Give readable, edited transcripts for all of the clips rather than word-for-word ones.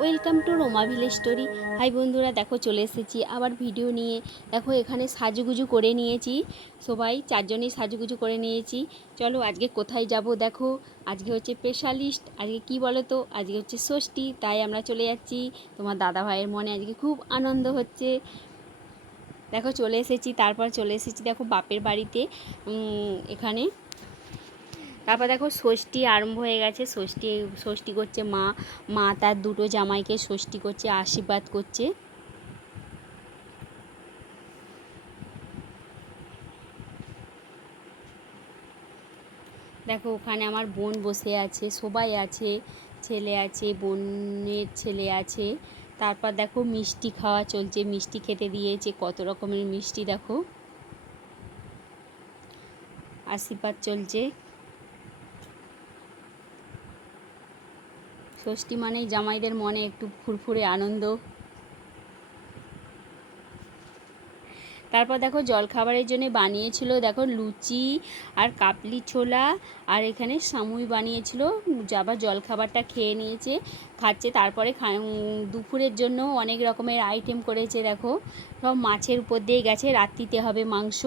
Welcome to Roma village story. Hi বন্ধুরা, দেখো চলে এসেছি আবার ভিডিও নিয়ে। দেখো এখানে সাজুগুজু করে নিয়েছি, সবাই চারজনেই সাজুগুজু করে নিয়েছি। চলো আজকে কোথায় যাব দেখো। আজকে হচ্ছে স্পেশালিস্ট, আজকে কি বলো তো, আজকে হচ্ছে ষষ্ঠী, তাই আমরা চলে যাচ্ছি। তোমার দাদা ভাইয়ের মনে আজকে খুব আনন্দ হচ্ছে। দেখো চলে এসেছি, তারপর চলে এসেছি দেখো বাপের বাড়িতে। এখানে তারপর দেখো ষষ্ঠী আরম্ভ হয়ে গেছে। ষষ্ঠী করছে মা। মা তার দুটো জামাইকে ষষ্ঠী করছে, আশীর্বাদ করছে। দেখো ওখানে আমার বোন বসে আছে, সবাই আছে, ছেলে আছে, বোনের ছেলে আছে। তারপর দেখো মিষ্টি খাওয়া চলছে, মিষ্টি খেতে দিয়েছে, কত রকমের মিষ্টি দেখো। আশীর্বাদ চলছে। ষষ্ঠী মানেই জামাইদের মনে একটু ফুরফুরে আনন্দ। তারপর দেখো জলখাবারের জন্য বানিয়েছিল দেখো লুচি আর কাবলি ছোলা, আর এখানে সামুই বানিয়েছিল। আবার জলখাবারটা খেয়ে নিয়েছে, খাচ্ছে। তারপরে দুপুরের জন্য অনেক রকমের আইটেম করেছে দেখো, সব মাছের উপর দিয়ে গেছে, রাত্রিতে হবে মাংস,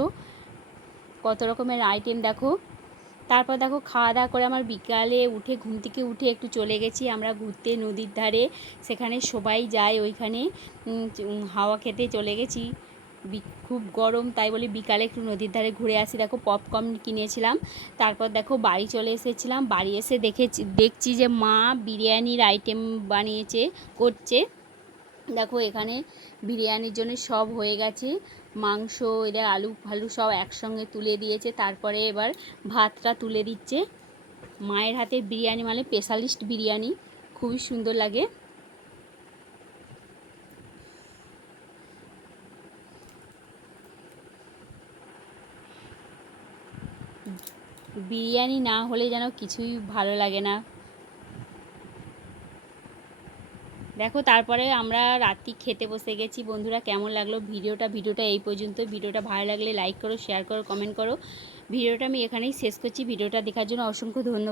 কত রকমের আইটেম দেখো। তারপর দেখো খাওয়া দাওয়া করে আমার বিকালে উঠে, ঘুম থেকে উঠে একটু চলে গেছি আমরা ঘুরতে নদীর ধারে। সেখানে সবাই যায় ওইখানে হাওয়া খেতে চলে গেছি। খুব গরম, তাই বলি বিকালে একটু নদীর ধারে ঘুরে আসি। দেখো পপকর্ন কিনেছিলাম। তারপর দেখো বাড়ি চলে এসেছিলাম, বাড়ি এসে দেখছি যে মা বিরিয়ানির আইটেম বানিয়েছে, করছে। দেখো এখানে বিরিয়ানির জন্য সব হয়ে গেছে, মাংস এদের আলু ফালু সব একসঙ্গে তুলে দিয়েছে। তারপরে এবার ভাতটা তুলে দিচ্ছে। মায়ের হাতের বিরিয়ানি মানে স্পেশালিস্ট বিরিয়ানি, খুবই সুন্দর লাগে। বিরিয়ানি না হলে যেন কিছুই ভালো লাগে না। দেখো তারপরে আমরা রাত্রি খেতে বসে গেছি। বন্ধুরা কেমন লাগলো ভিডিওটা এই পর্যন্ত। ভিডিওটা ভালো লাগলে লাইক করো, শেয়ার করো, কমেন্ট করো। ভিডিওটা আমি এখানেই শেষ করছি। ভিডিওটা দেখার জন্য অসংখ্য ধন্যবাদ।